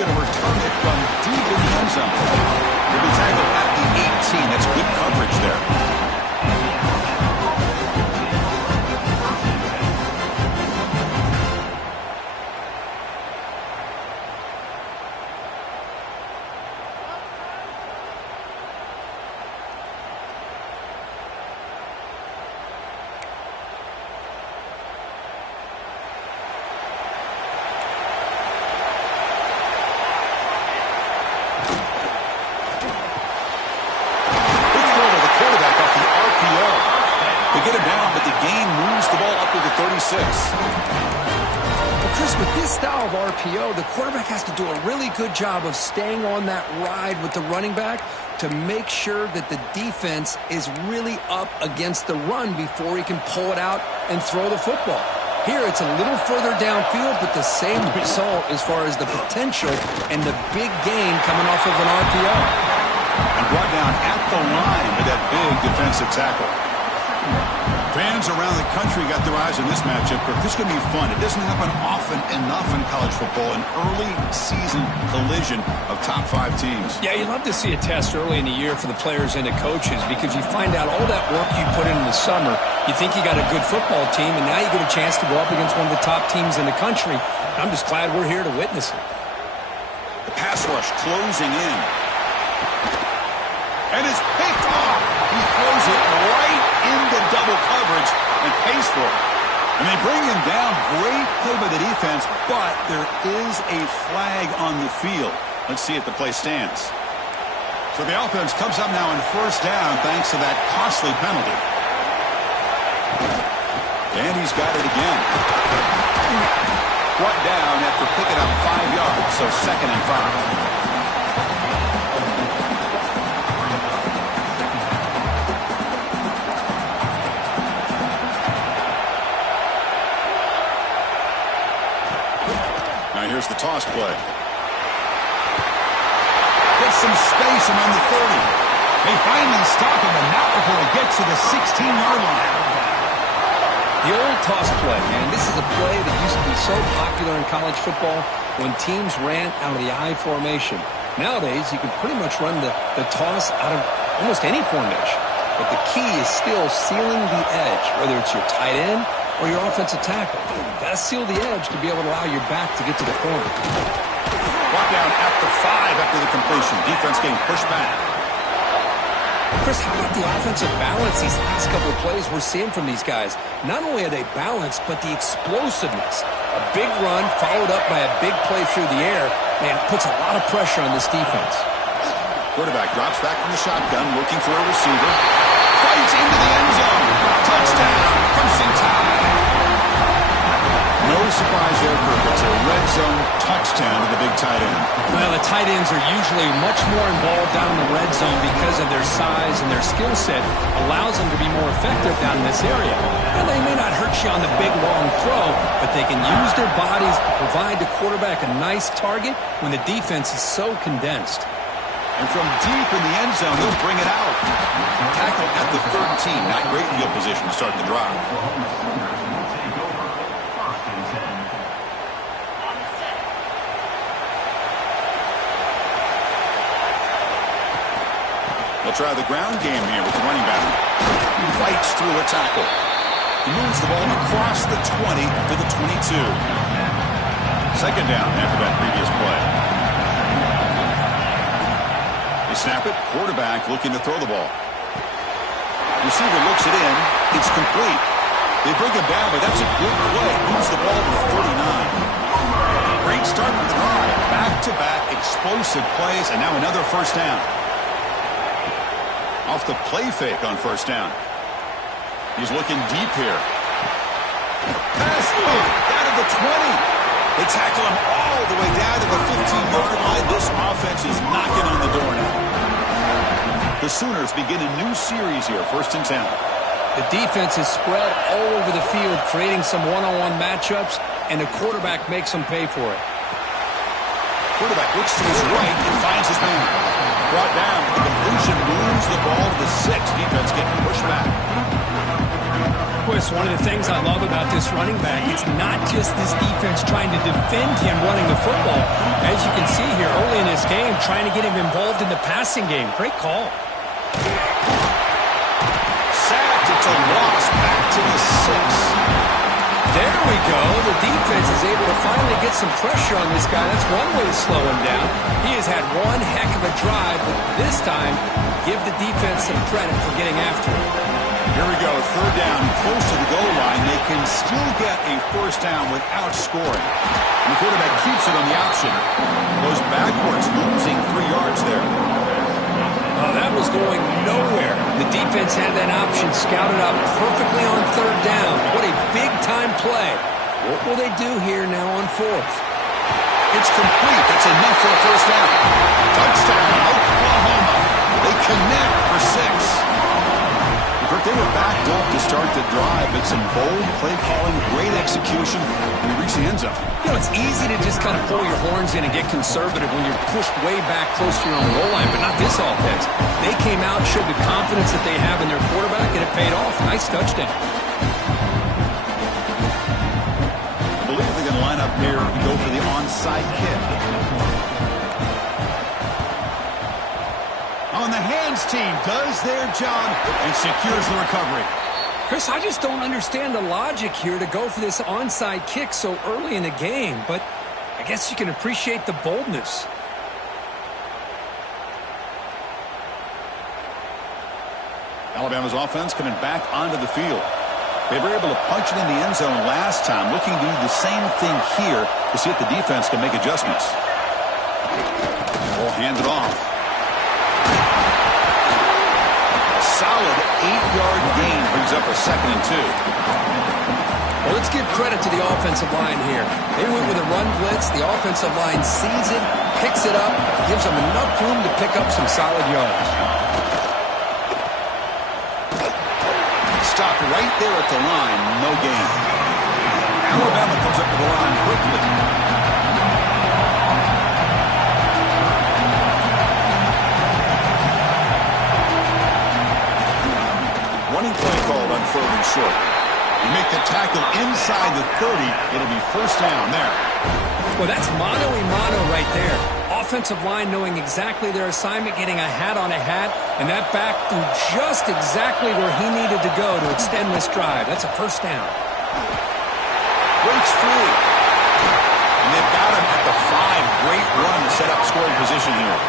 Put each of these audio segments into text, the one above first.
going to return it from deep in the end zone. He'll be tackled at the 18. That's good coverage there. Get him down, but the gain moves the ball up to the 36. Well, Chris, with this style of RPO, the quarterback has to do a really good job of staying on that ride with the running back to make sure that the defense is really up against the run before he can pull it out and throw the football. Here, it's a little further downfield, but the same result as far as the potential and the big gain coming off of an RPO. And brought down at the line with that big defensive tackle. Fans around the country got their eyes on this matchup. This is going to be fun. It doesn't happen often enough in college football, an early season collision of top 5 teams. Yeah, you love to see a test early in the year for the players and the coaches because you find out all that work you put in the summer. You think you got a good football team, and now you get a chance to go up against one of the top teams in the country. I'm just glad we're here to witness it. The pass rush closing in. And it's picked off. He throws it right into double coverage and pays for it. And they bring him down. Great play by the defense, but there is a flag on the field. Let's see if the play stands. So the offense comes up now in first down thanks to that costly penalty. And he's got it again. Brought down after picking up 5 yards, so 2nd and 5. Here's the toss play. Gets some space around the 30. They finally stop him, and not before he gets to the 16-yard line. The old toss play, man. This is a play that used to be so popular in college football when teams ran out of the I formation. Nowadays, you can pretty much run the toss out of almost any formation. But the key is still sealing the edge, whether it's your tight end or your offensive tackle. Got to seal the edge to be able to allow your back to get to the corner. Brought down at the 5 after the completion. Defense getting pushed back. Chris, how about the offensive balance these last couple of plays we're seeing from these guys? Not only are they balanced, but the explosiveness. A big run followed up by a big play through the air, and puts a lot of pressure on this defense. Quarterback drops back from the shotgun, looking for a receiver. Fights into the end zone. Touchdown, Crimson Tide. No surprise there, Kirk. It's a red zone touchdown to the big tight end. Well, the tight ends are usually much more involved down in the red zone because of their size and their skill set allows them to be more effective down in this area. And they may not hurt you on the big, long throw, but they can use their bodies to provide the quarterback a nice target when the defense is so condensed. And from deep in the end zone, they'll bring it out. Tackle at the 13. Not great field position to start the drive. They'll try the ground game here with the running back. He fights through a tackle. He moves the ball across the 20 to the 22. 2nd down after that previous play. They snap it. Quarterback looking to throw the ball. Receiver looks it in. It's complete. They bring him down, but that's a good play. Moves the ball to the 39. Great start to the drive. Back-to-back explosive plays, and now another first down. Off the play fake on first down. He's looking deep here. Pass down to the 20. They tackle him all the way down to the 15-yard line. This offense is knocking on the door now. The Sooners begin a new series here, 1st and 10. The defense is spread all over the field, creating some one-on-one matchups, and the quarterback makes them pay for it. Quarterback looks to his right and finds his man. Brought down, the completion moves the ball to the 6. Defense getting pushed back. Boy, it's one of the things I love about this running back. It's not just this defense trying to defend him running the football. As you can see here early in this game, trying to get him involved in the passing game. Great call. Sacked. It's a loss back to the 6. There we go. The defense is able to finally get some pressure on this guy. That's one way to slow him down. He has had one heck of a drive, but this time, give the defense some credit for getting after him. Here we go. Third down, close to the goal line. They can still get a first down without scoring. And the quarterback keeps it on the option. Goes backwards, losing 3 yards there. Oh, that was going nowhere. The defense had that option scouted out perfectly on third down. What a big-time play. What will they do here now on fourth? It's complete. That's enough for a first down. Touchdown, Oklahoma. They connect for 6. They were backed up to start the drive, but some bold play calling, great execution, and they reached the end zone. You know, it's easy to just kind of pull your horns in and get conservative when you're pushed way back close to your own goal line, but not this offense. They came out, showed the confidence that they have in their quarterback, and it paid off. Nice touchdown. I believe they're going to line up here and go for the onside kick. On the hands team does their job and secures the recovery. Chris, I just don't understand the logic here to go for this onside kick so early in the game, but I guess you can appreciate the boldness. Alabama's offense coming back onto the field. They were able to punch it in the end zone last time, looking to do the same thing here to see if the defense can make adjustments. Ball handed off. Solid 8-yard gain brings up a 2nd and 2. Well, let's give credit to the offensive line here. They went with a run blitz. The offensive line sees it, picks it up, gives them enough room to pick up some solid yards. Stopped right there at the line, no gain. Alabama comes up to the line quickly. Running play called on 3rd and short. You make the tackle inside the 30, it'll be first down there. Well, that's mano-a-mano right there. Offensive line knowing exactly their assignment, getting a hat on a hat, and that back threw just exactly where he needed to go to extend this drive. That's a first down. Breaks free. And they've got him at the 5. Great run to set up scoring position here.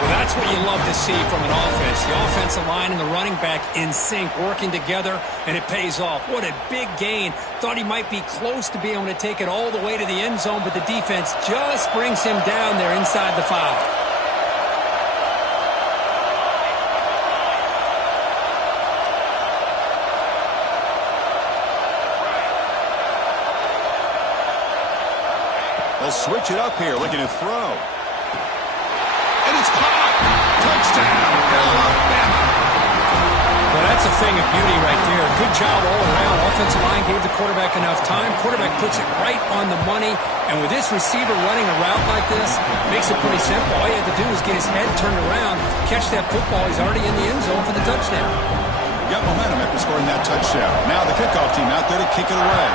Well, that's what you love to see from an offense. The offensive line and the running back in sync, working together, and it pays off. What a big gain. Thought he might be close to being able to take it all the way to the end zone, but the defense just brings him down there inside the 5. They'll switch it up here, looking to throw. And it's caught. Touchdown, Alabama. Well, that's a thing of beauty right there. Good job all around. Offensive line gave the quarterback enough time. Quarterback puts it right on the money. And with this receiver running a route like this, makes it pretty simple. All you have to do is get his head turned around, catch that football. He's already in the end zone for the touchdown. Got momentum after scoring that touchdown. Now the kickoff team out there to kick it away.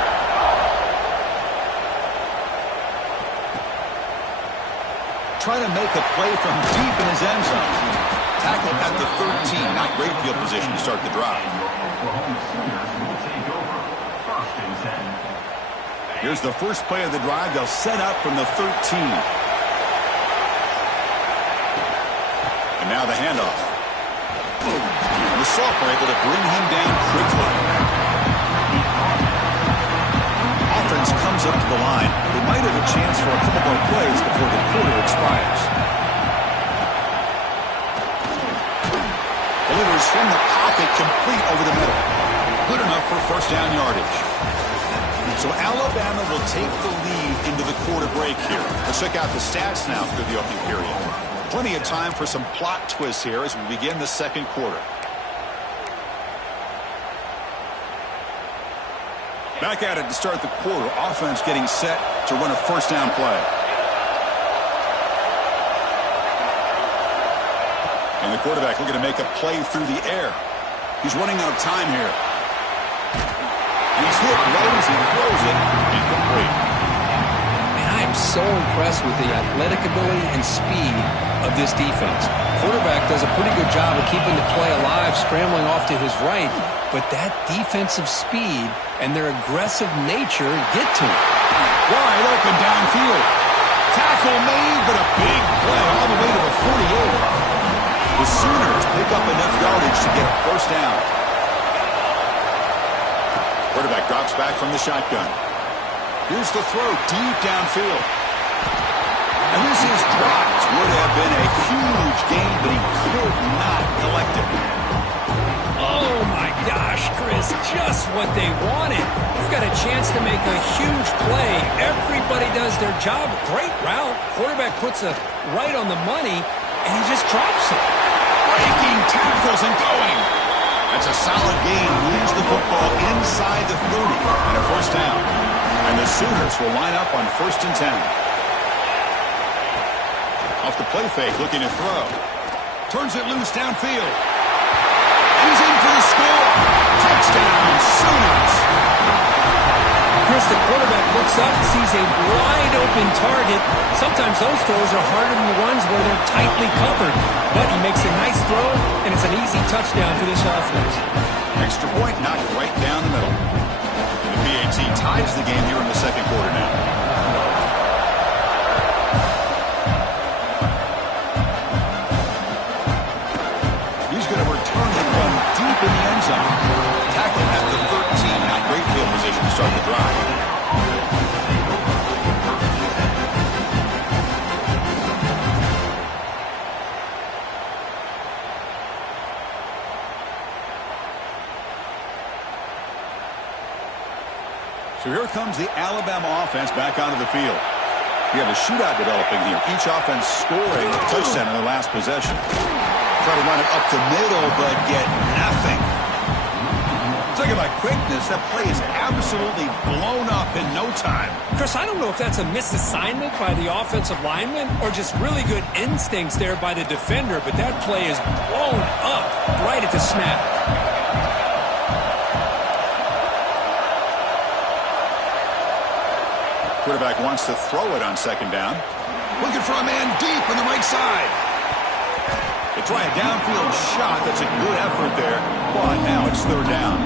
Trying to make a play from deep in his end zone. Tackle at the 13. Not great field position to start the drive. Here's the first play of the drive. They'll set up from the 13. And now the handoff. And the Salk were able to bring him down quickly. Offense comes up to the line. They might have a chance for a couple more plays before the quarter expires. Delivers from the pocket, complete over the middle. Good enough for first down yardage. So Alabama will take the lead into the quarter break here. Let's check out the stats now through the opening period. Plenty of time for some plot twists here as we begin the second quarter. Back at it to start the quarter. Offense getting set to run a first down play. And the quarterback looking to make a play through the air. He's running out of time here. He's hit right as he throws it. Incomplete. And I am so impressed with the athletic ability and speed of this defense. Quarterback does a pretty good job of keeping the play alive, scrambling off to his right, but that defensive speed and their aggressive nature get to him. Wide open downfield. Tackle made, but a big play all the way to the 48. The Sooners pick up enough yardage to get a first down. Quarterback drops back from the shotgun. Here's the throw deep downfield. And this is dropped. Would have been a huge gain, but he could not collect it. Oh, my gosh, Chris, just what they wanted. They've got a chance to make a huge play. Everybody does their job. Great route. Quarterback puts it right on the money, and he just drops it. Breaking tackles and going. That's a solid gain. Moves the football inside the 30 and a first down. And the Sooners will line up on 1st and 10. Off the play fake, looking to throw. Turns it loose downfield. He's in for the score. Touchdown, Sooners. Chris, the quarterback looks up, sees a wide-open target. Sometimes those throws are harder than the ones where they're tightly covered. But he makes a nice throw, and it's an easy touchdown for this offense. Extra point knocked right down the middle. The PAT ties the game here in the second quarter now. He's going to return the run deep in the end zone. Tackling at the 13. Not great field position to start the drive. So here comes the Alabama offense back onto the field. We have a shootout developing here. Each offense scoring a touchdown in their last possession. Try to run it up the middle, but get nothing. Look at my quickness. That play is absolutely blown up in no time. Chris, I don't know if that's a misassignment by the offensive lineman or just really good instincts there by the defender, but that play is blown up right at the snap. Quarterback wants to throw it on 2nd down. Looking for a man deep on the right side. They try a downfield shot. That's a good effort there, but now it's 3rd down.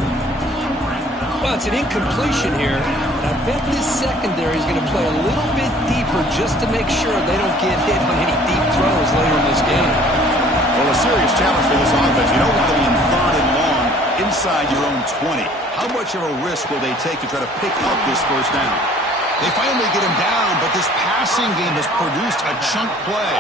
Well, it's an incompletion here. And I bet this secondary is going to play a little bit deeper just to make sure they don't get hit on any deep throws later in this game. Well, a serious challenge for this offense. You don't want to be in 3rd and long inside your own 20. How much of a risk will they take to try to pick up this first down? They finally get him down, but this passing game has produced a chunk play.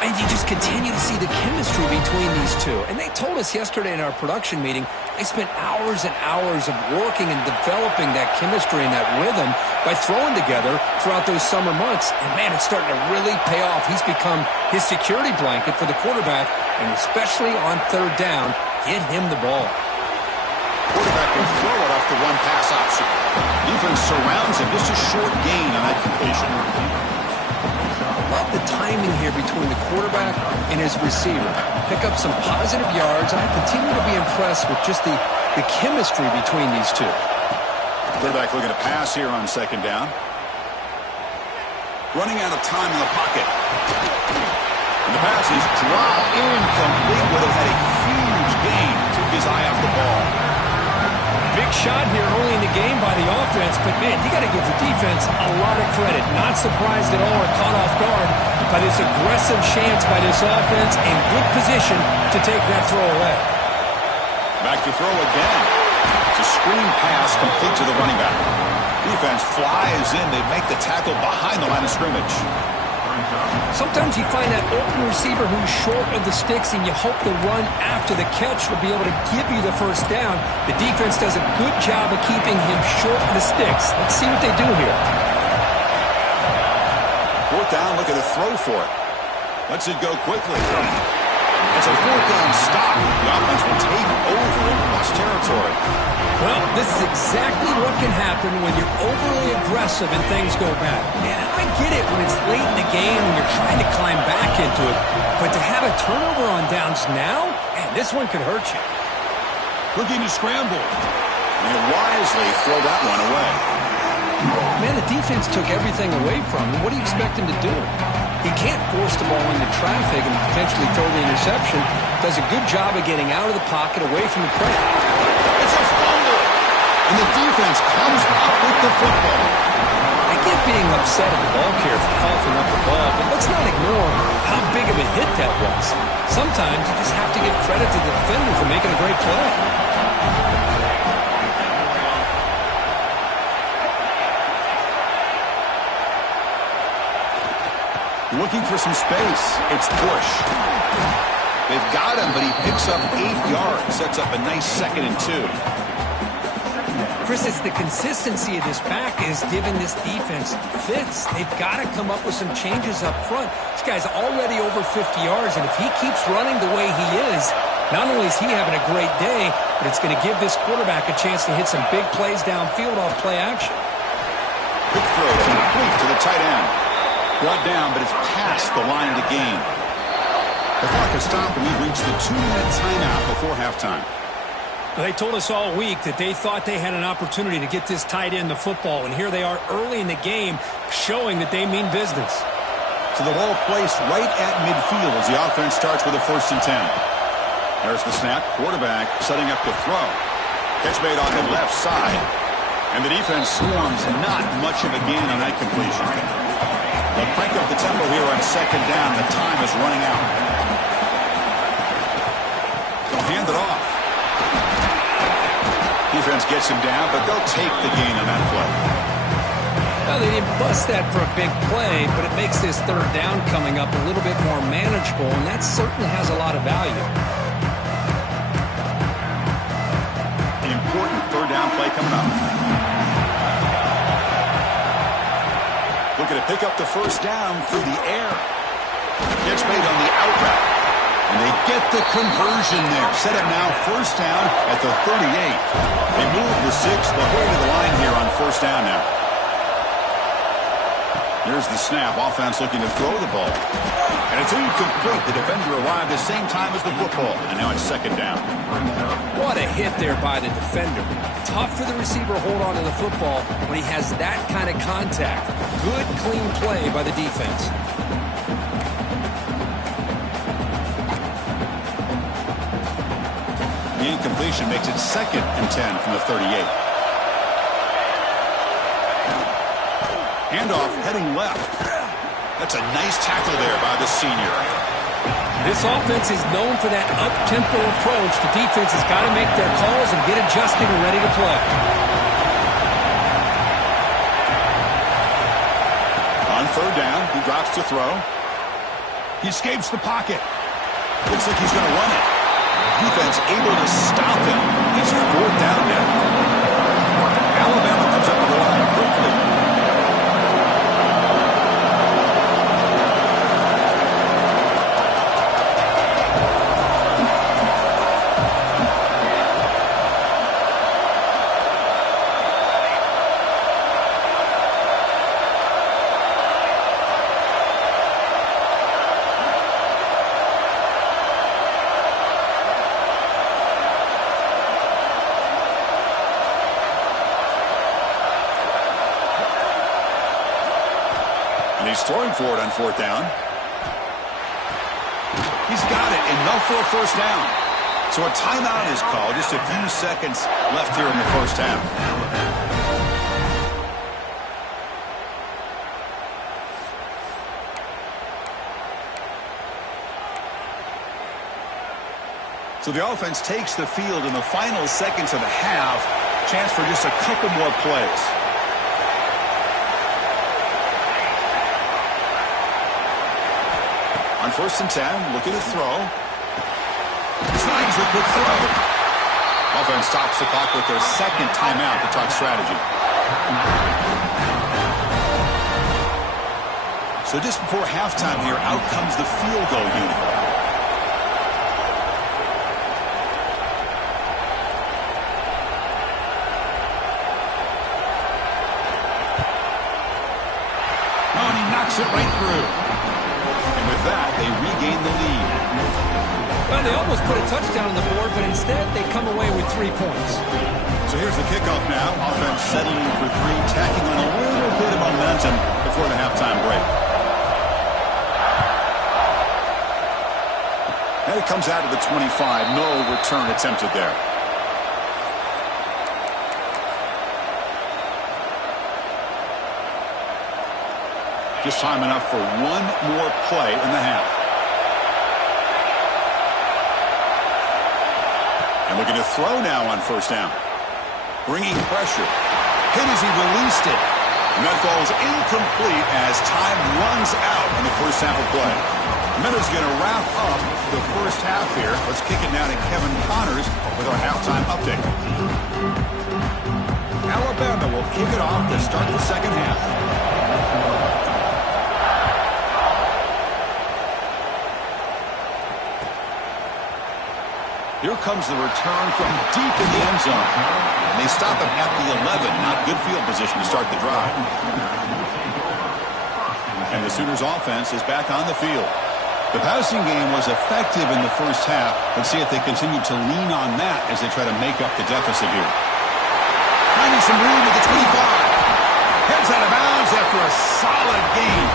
And you just continue to see the chemistry between these two. And they told us yesterday in our production meeting, they spent hours and hours of working and developing that chemistry and that rhythm by throwing together throughout those summer months. And, man, it's starting to really pay off. He's become his security blanket for the quarterback, and especially on 3rd down, get him the ball. Quarterback will throw it off the one pass option. Defense surrounds him. Just a short gain on that completion. Love the timing here between the quarterback and his receiver. Pick up some positive yards, and I continue to be impressed with just the chemistry between these two. Quarterback looking to pass here on 2nd down. Running out of time in the pocket. And the pass is dropped incomplete. Would have had a huge gain. Took his eye off the ball. Big shot here early in the game by the offense, but, man, you got to give the defense a lot of credit. Not surprised at all or caught off guard by this aggressive chance by this offense in good position to take that throw away. Back to throw again. It's a screen pass complete to the running back. Defense flies in. They make the tackle behind the line of scrimmage. Sometimes you find that open receiver who's short of the sticks, and you hope the run after the catch will be able to give you the first down. The defense does a good job of keeping him short of the sticks. Let's see what they do here. 4th down, look at a throw for it. Lets it go quickly. It's a 4th down stop. The offense will take over in Bucs territory. Well, this is exactly what can happen when you're overly aggressive and things go bad. And I get it when it's late in the game and you're trying to climb back into it. But to have a turnover on downs now, man, this one could hurt you. Looking to scramble. They wisely throw that one away. Man, the defense took everything away from him. What do you expect him to do? He can't force the ball into traffic and potentially throw the interception. Does a good job of getting out of the pocket away from the play. It's a fumble. And the defense comes up with the football. I get being upset at the ball carrier for coughing up the ball, but let's not ignore how big of a hit that was. Sometimes you just have to give credit to the defender for making a great play. Looking for some space. It's Bush. They've got him, but he picks up 8 yards. Sets up a nice 2nd and 2. Chris, it's the consistency of this back is giving this defense fits. They've got to come up with some changes up front. This guy's already over 50 yards, and if he keeps running the way he is, not only is he having a great day, but it's going to give this quarterback a chance to hit some big plays downfield off play action. Quick throw complete to the tight end. Brought down, but it's past the line of the game. The clock has stopped, and we've reached the 2-minute timeout before halftime. They told us all week that they thought they had an opportunity to get this tight end the football, and here they are early in the game showing that they mean business. So the ball placed right at midfield as the offense starts with a 1st and 10. There's the snap. Quarterback setting up to throw. Catch made on the left side. And the defense swarms not much of a gain on that completion. They'll crank up the tempo here on 2nd down. The time is running out. They'll hand it off. Defense gets him down, but they'll take the gain on that play. Well, they didn't bust that for a big play, but it makes this 3rd down coming up a little bit more manageable, and that certainly has a lot of value. An important 3rd down play coming up. Looking to pick up the 1st down through the air. Gets made on the out route. And they get the conversion there. Set up now 1st down at the 38. They move the 6. They'll go to the line here on 1st down now. Here's the snap. Offense looking to throw the ball. And it's incomplete. The defender arrived the same time as the football. And now it's 2nd down. What a hit there by the defender. Tough for the receiver to hold on to the football when he has that kind of contact. Good, clean play by the defense. The incompletion makes it 2nd and 10 from the 38. Handoff heading left. That's a nice tackle there by the senior. This offense is known for that up-tempo approach. The defense has got to make their calls and get adjusted and ready to play. On 3rd down, he drops to throw. He escapes the pocket. Looks like he's going to run it. Defense able to stop him. It's 4th down now. Alabama comes up with the line quickly. He's throwing for it on 4th down. He's got it, enough for a 1st down. So a timeout is called. Just a few seconds left here in the 1st half. So the offense takes the field in the final seconds of the half. Chance for just a couple more plays. On 1st and 10, looking to throw. Tries the quick throw. Offense stops the clock with their 2nd timeout to talk strategy. So just before halftime here, out comes the field goal unit. Oh, and he knocks it right through. And with that, they regain the lead. Well, they almost put a touchdown on the board, but instead they come away with 3 points. So here's the kickoff now. Offense settling for 3, tacking on a little bit of momentum before the halftime break. And it comes out of the 25. No return attempted there. Just time enough for one more play in the half. And looking to throw now on first down. Bringing pressure. Hit as he released it. And that falls incomplete as time runs out in the first half of play. Miller's going to wrap up the first half here. Let's kick it now to Kevin Connors with our halftime update. Alabama will kick it off to start the second half. Here comes the return from deep in the end zone. And they stop him at the 11. Not good field position to start the drive. And the Sooners offense is back on the field. The passing game was effective in the first half. Let's see if they continue to lean on that as they try to make up the deficit here. Finding some room at the 25. Heads out of bounds after a solid gain.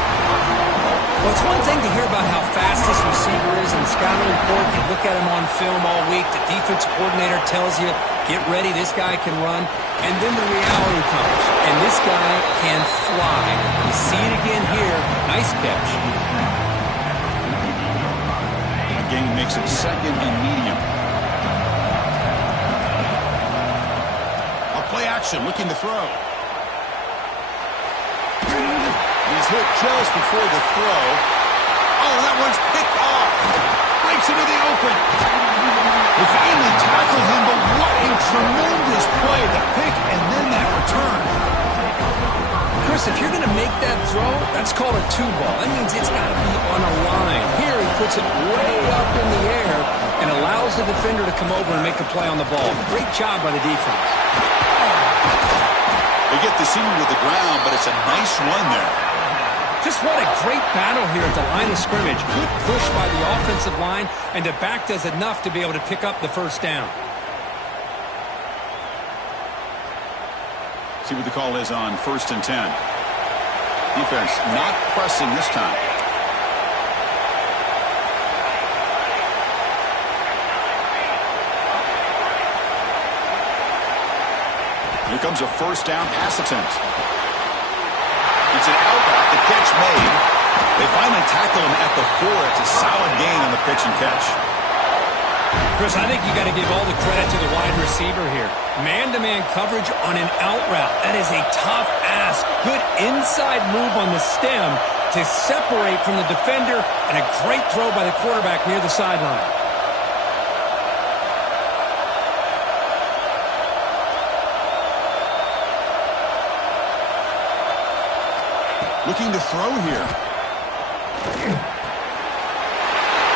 Well, it's one thing to hear about how fast this receiver is in the scouting report. You look at him on film all week. The defense coordinator tells you, get ready, this guy can run. And then the reality comes, and this guy can fly. You see it again here. Nice catch. Gain makes it second and medium. A play action, looking to throw. He's hit just before the throw. Oh, that one's picked off. Breaks into the open. They finally tackle him, but what a tremendous play. The pick and then that return. Chris, if you're going to make that throw, that's called a 2-ball. That means it's got to be on a line. Here, he puts it way up in the air and allows the defender to come over and make a play on the ball. Great job by the defense. They get the senior to the ground, but it's a nice run there. Just what a great battle here at the line of scrimmage. Good push by the offensive line, and the back does enough to be able to pick up the first down. See what the call is on 1st and 10. Defense not pressing this time. Here comes a first down pass attempt. It's an out route, the catch made. They finally tackle him at the 4. It's a solid gain on the pitch and catch. Chris, I think you got to give all the credit to the wide receiver here. Man-to-man coverage on an out route. That is a tough ask. Good inside move on the stem to separate from the defender, and a great throw by the quarterback near the sideline. Looking to throw here.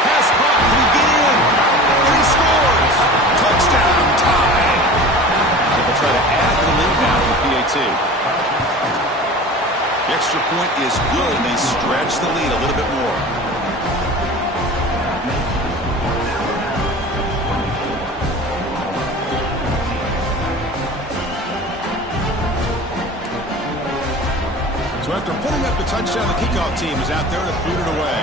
Pass caught. Can he get in? And he scores. Touchdown tie. They'll try to add the lead now to the PAT. The extra point is good, and they stretch the lead a little bit more. So after putting up the touchdown, the kickoff team is out there to boot it away.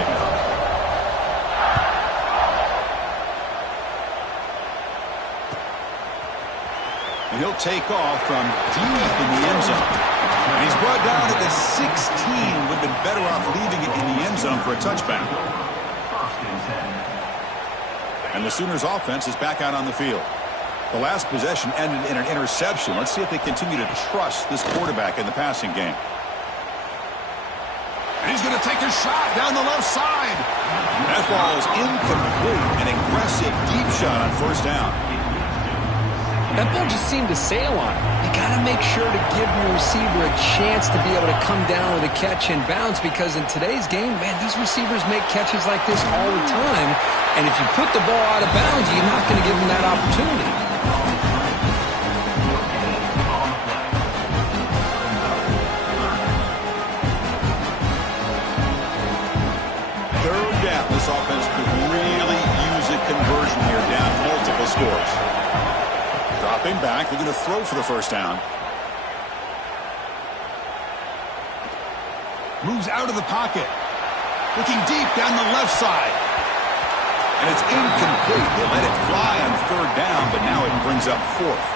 And he'll take off from deep in the end zone. And he's brought down at the 16. Would have been better off leaving it in the end zone for a touchback. And the Sooners offense is back out on the field. The last possession ended in an interception. Let's see if they continue to trust this quarterback in the passing game. And he's going to take a shot down the left side. That ball is incomplete. An aggressive deep shot on first down. That ball just seemed to sail on him. You got to make sure to give your receiver a chance to be able to come down with a catch and bounce, because in today's game, man, these receivers make catches like this all the time. And if you put the ball out of bounds, you're not going to give them that opportunity. scores. Dropping back, looking to throw for the first down. Moves out of the pocket. Looking deep down the left side. And it's incomplete. They let it fly on third down, but now it brings up fourth.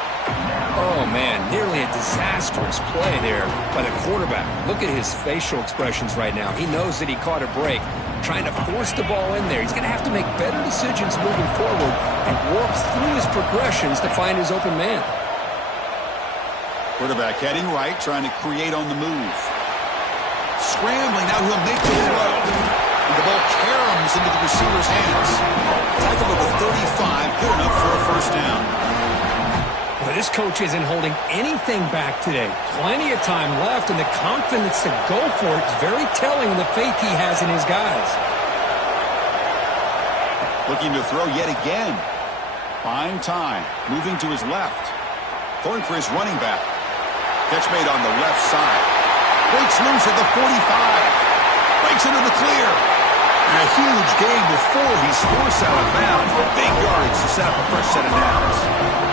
Oh, man, nearly a disastrous play there by the quarterback. Look at his facial expressions right now. He knows that he caught a break, trying to force the ball in there. He's going to have to make better decisions moving forward and work through his progressions to find his open man. Quarterback heading right, trying to create on the move. Scrambling, now he'll make the throw. And the ball caroms into the receiver's hands. Tackle of the 35, good enough for a first down. But this coach isn't holding anything back today. Plenty of time left, and the confidence to go for it is very telling of the faith he has in his guys. Looking to throw yet again. Buying time, moving to his left. Going for his running back. Catch made on the left side. Breaks loose at the 45. Breaks into the clear. And a huge gain before he's forced out of bounds. Big yardage to set up the first set of downs.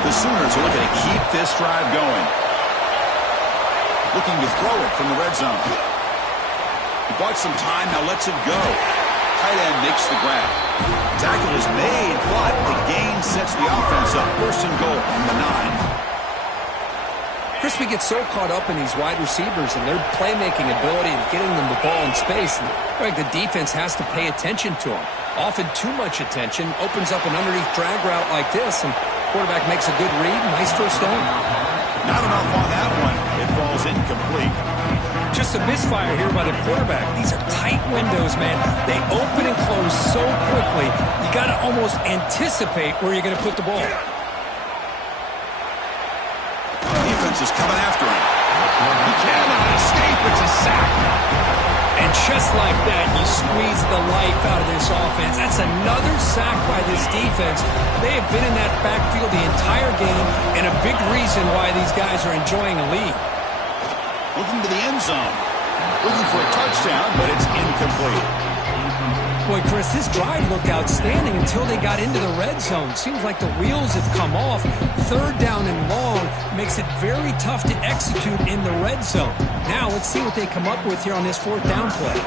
The Sooners are looking to keep this drive going. Looking to throw it from the red zone. He bought some time, now lets it go. Tight end makes the grab. Tackle is made, but the gain sets the offense up. First and goal from the 9. Crispy gets so caught up in these wide receivers and their playmaking ability and getting them the ball in space. And the defense has to pay attention to them. Often too much attention opens up an underneath drag route like this, and quarterback makes a good read. Nice first down. Not enough on that one. It falls incomplete. Just a misfire here by the quarterback. These are tight windows, man. They open and close so quickly. You got to almost anticipate where you're going to put the ball. Is coming after him. He cannot escape. It's a sack. And just like that, you squeeze the life out of this offense. That's another sack by this defense. They have been in that backfield the entire game, and a big reason why these guys are enjoying a lead. Looking to the end zone. Looking for a touchdown, but it's incomplete. Boy, Chris, this drive looked outstanding until they got into the red zone. Seems like the wheels have come off. Third down and long makes it very tough to execute in the red zone. Now let's see what they come up with here on this fourth down play.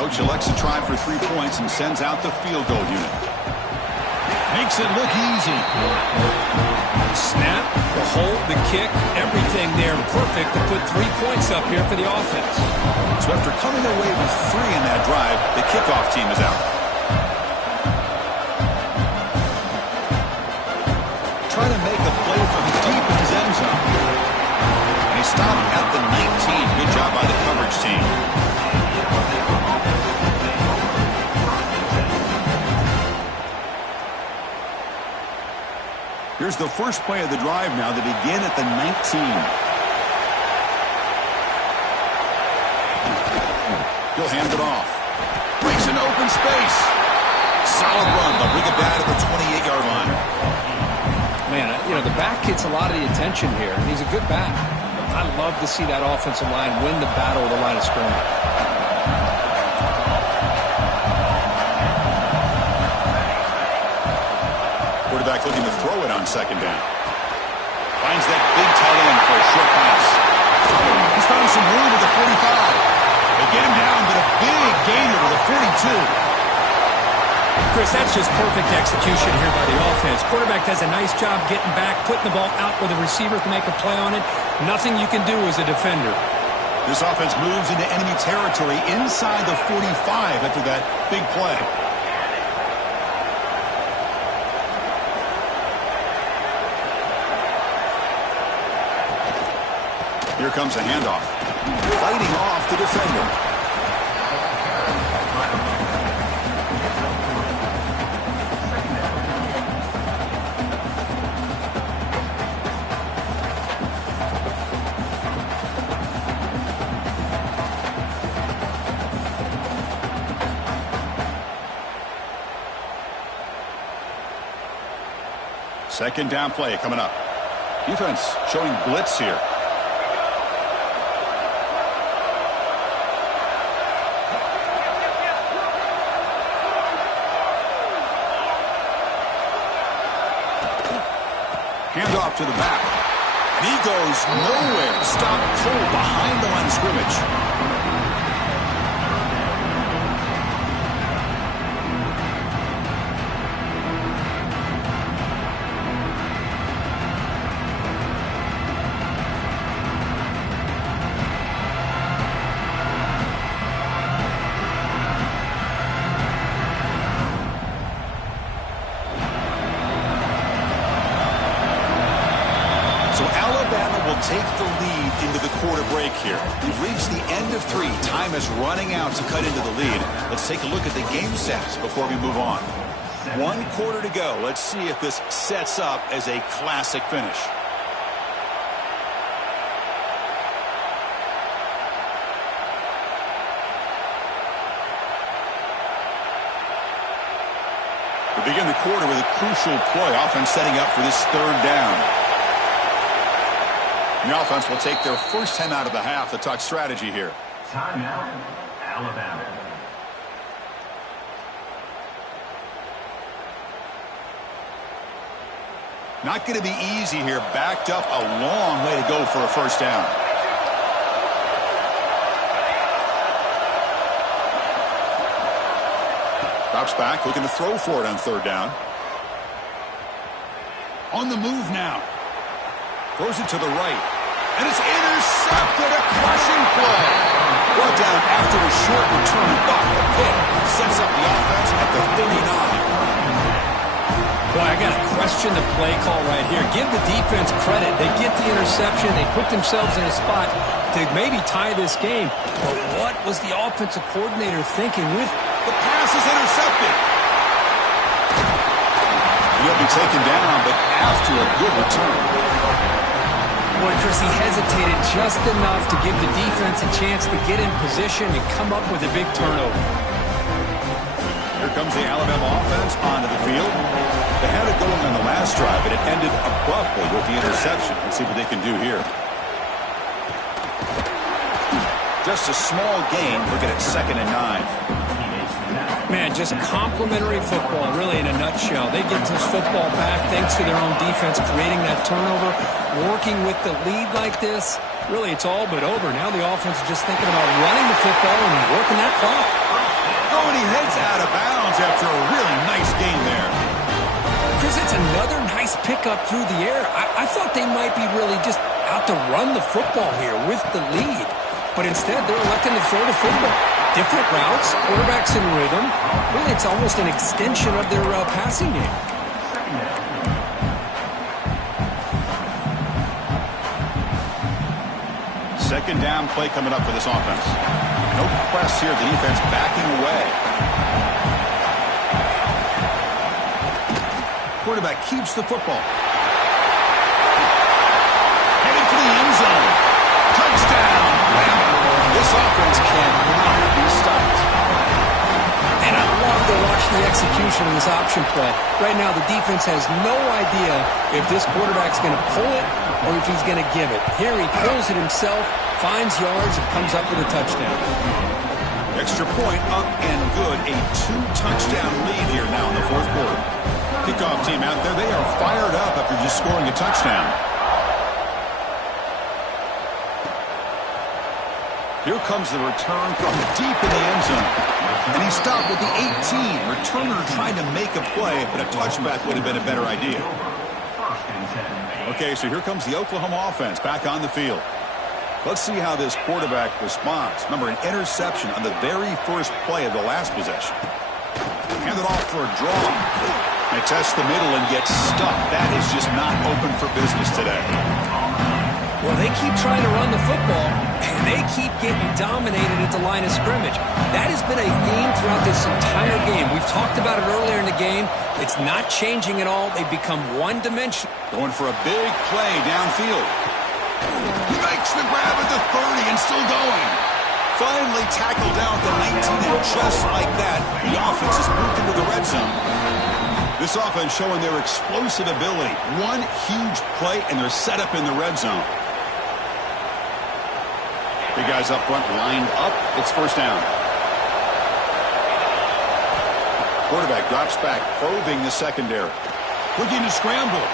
Coach elects to try for 3 points and sends out the field goal unit. Makes it look easy. Snap, the hold, the kick, everything there perfect to put 3 points up here for the offense. So after coming away with 3 in that drive, the kickoff team is out. Trying to make a play from deep in his end zone. And he stopped at the 19. Good job by the coverage team. Here's the first play of the drive now. They begin at the 19. He'll hand it off. Breaks into open space. Solid run. They'll bring it back to the 28-yard line. Man, the back gets a lot of the attention here. He's a good back. I love to see that offensive line win the battle of the line of scrimmage. Quarterback looking to throw it on second down. Finds that big tight end for a short pass. He's found some room at the 45. They get him down, but a big gainer to the 42. Chris, that's just perfect execution here by the offense. Quarterback does a nice job getting back, putting the ball out where the receiver can make a play on it. Nothing you can do as a defender. This offense moves into enemy territory inside the 45 after that big play. Here comes a handoff. Fighting off the defender. Second down play coming up. Defense showing blitz here. Hand off to the back. And he goes nowhere. Stopped cold behind the line of scrimmage. So Alabama will take the lead into the quarter break here. We've reached the end of 3. Time is running out to cut into the lead. Let's take a look at the game stats before we move on. 1 quarter to go. Let's see if this sets up as a classic finish. We begin the quarter with a crucial play. Offense setting up for this 3rd down. The offense will take their first time out of the half to talk strategy here. Timeout, Alabama. Not going to be easy here. Backed up a long way to go for a first down. Drops back, looking to throw for it on 3rd down. On the move now. Throws it to the right. And it's intercepted. A crushing play. Brought down after a short return, but the pick sets up the offense at the 39. Boy, I got to question the play call right here. Give the defense credit. They get the interception. They put themselves in a spot to maybe tie this game. But what was the offensive coordinator thinking with the pass is intercepted? He'll be taken down, but after a good return. Boy, Chris, he hesitated just enough to give the defense a chance to get in position and come up with a big turnover. Here comes the Alabama offense onto the field. They had it going on the last drive, but it ended abruptly with the interception. Let's see what they can do here. Just a small gain. Looking at 2nd and 9. Man, just complimentary football, really, in a nutshell. They get this football back thanks to their own defense, creating that turnover, working with the lead like this. Really, it's all but over. Now the offense is just thinking about running the football and working that clock. Oh, and he heads out of bounds after a really nice gain there. Chris, it's another nice pickup through the air. I thought they might be really just out to run the football here with the lead. But instead, they're electing to throw the football. Different routes, quarterbacks in rhythm. Really, it's almost an extension of their passing game. Second down play coming up for this offense. No press here. The defense backing away. Quarterback keeps the football. Headed for the end zone. Touchdown. This offense cannot be stopped. And I love to watch the execution of this option play. Right now, the defense has no idea if this quarterback's going to pull it or if he's going to give it. Here he pulls it himself, finds yards, and comes up with a touchdown. Extra point up and good. A 2-touchdown lead here now in the 4th quarter. Kickoff team out there. They are fired up after just scoring a touchdown. Here comes the return from deep in the end zone. And he stopped with the 18. Returner trying to make a play, but a touchback would have been a better idea. Okay, so here comes the Oklahoma offense back on the field. Let's see how this quarterback responds. Remember, an interception on the very first play of the last possession. Hand it off for a draw. They test the middle and get stuck. That is just not open for business today. Well, they keep trying to run the football, and they keep getting dominated at the line of scrimmage. That has been a theme throughout this entire game. We've talked about it earlier in the game. It's not changing at all. They've become one-dimensional. Going for a big play downfield. He makes the grab at the 30 and still going. Finally tackled down at the 19, and just like that, the offense has moved into the red zone. This offense showing their explosive ability. One huge play, and they're set up in the red zone. Big guys up front lined up. It's first down. Quarterback drops back, probing the secondary. Looking to scramble.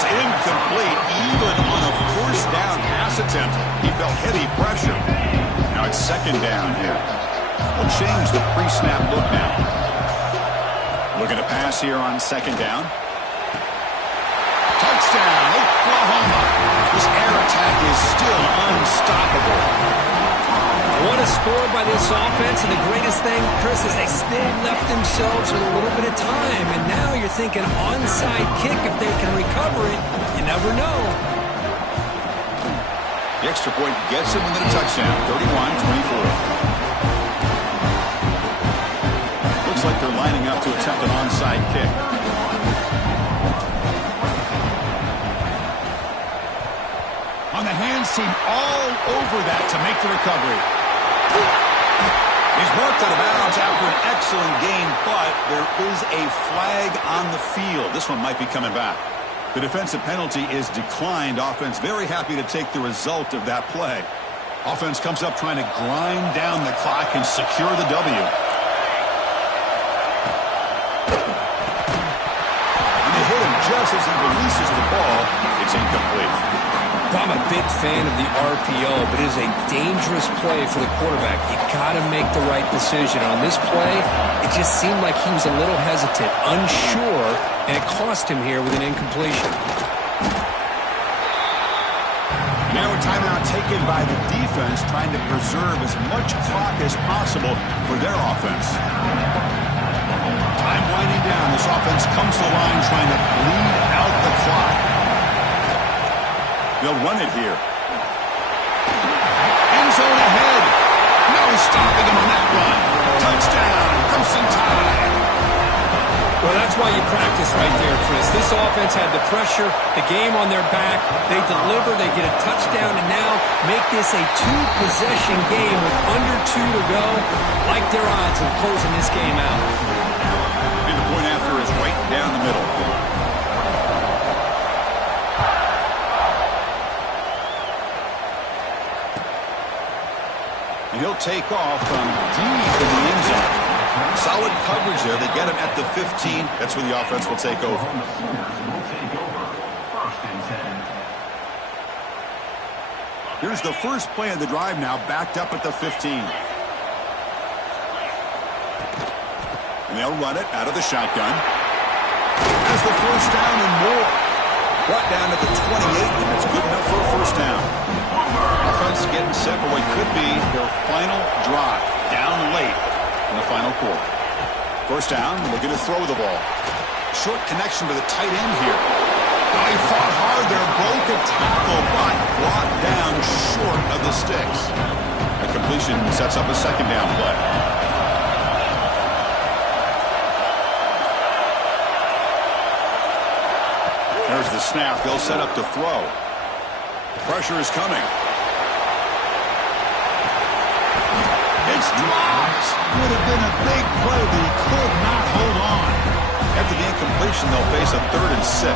It's incomplete. Even on a first down pass attempt, he felt heavy pressure. Now it's second down here. We'll change the pre-snap look now. Looking to pass here on second down. Touchdown, Oklahoma. This air attack is still unstoppable. What a score by this offense, and the greatest thing, Chris, is they still left themselves with a little bit of time, and now you're thinking onside kick if they can recover it. You never know. The extra point gets him within a touchdown, 31-24. Looks like they're lining up to attempt an onside kick. On the hands team all over that to make the recovery. He's marked out of bounds after an excellent game, but there is a flag on the field. This one might be coming back. The defensive penalty is declined. Offense very happy to take the result of that play. Offense comes up trying to grind down the clock and secure the W. And they hit him just as he releases the ball. It's incomplete. I'm a big fan of the RPO, but it is a dangerous play for the quarterback. You got to make the right decision. On this play, it just seemed like he was a little hesitant, unsure, and it cost him here with an incompletion. Now a timeout taken by the defense, trying to preserve as much clock as possible for their offense. Time winding down. This offense comes to the line trying to bleed out the clock. They'll run it here. End zone ahead. No stopping him on that run. Touchdown, Crimson Tide. Well, that's why you practice right there, Chris. This offense had the pressure, the game on their back. They deliver, they get a touchdown, and now make this a two-possession game with under 2 to go. Like their odds of closing this game out. And the point after is right down the middle. He'll take off from deep in the end zone. Solid coverage there. They get him at the 15. That's where the offense will take over. Here's the first play of the drive now, backed up at the 15. And they'll run it out of the shotgun. As the first down and more. Brought down at the 28, and it's good enough for a first down. Offense getting set for what could be their final drive, down late in the final quarter. First down, looking to throw the ball. Short connection to the tight end here. Oh, he fought hard there, broke a tackle, but brought down short of the sticks. A completion sets up a second down play. There's the snap. They'll set up to throw. Pressure is coming. It's dropped. Would have been a big play, but he could not hold on. After the incompletion, they'll face a 3rd and 6.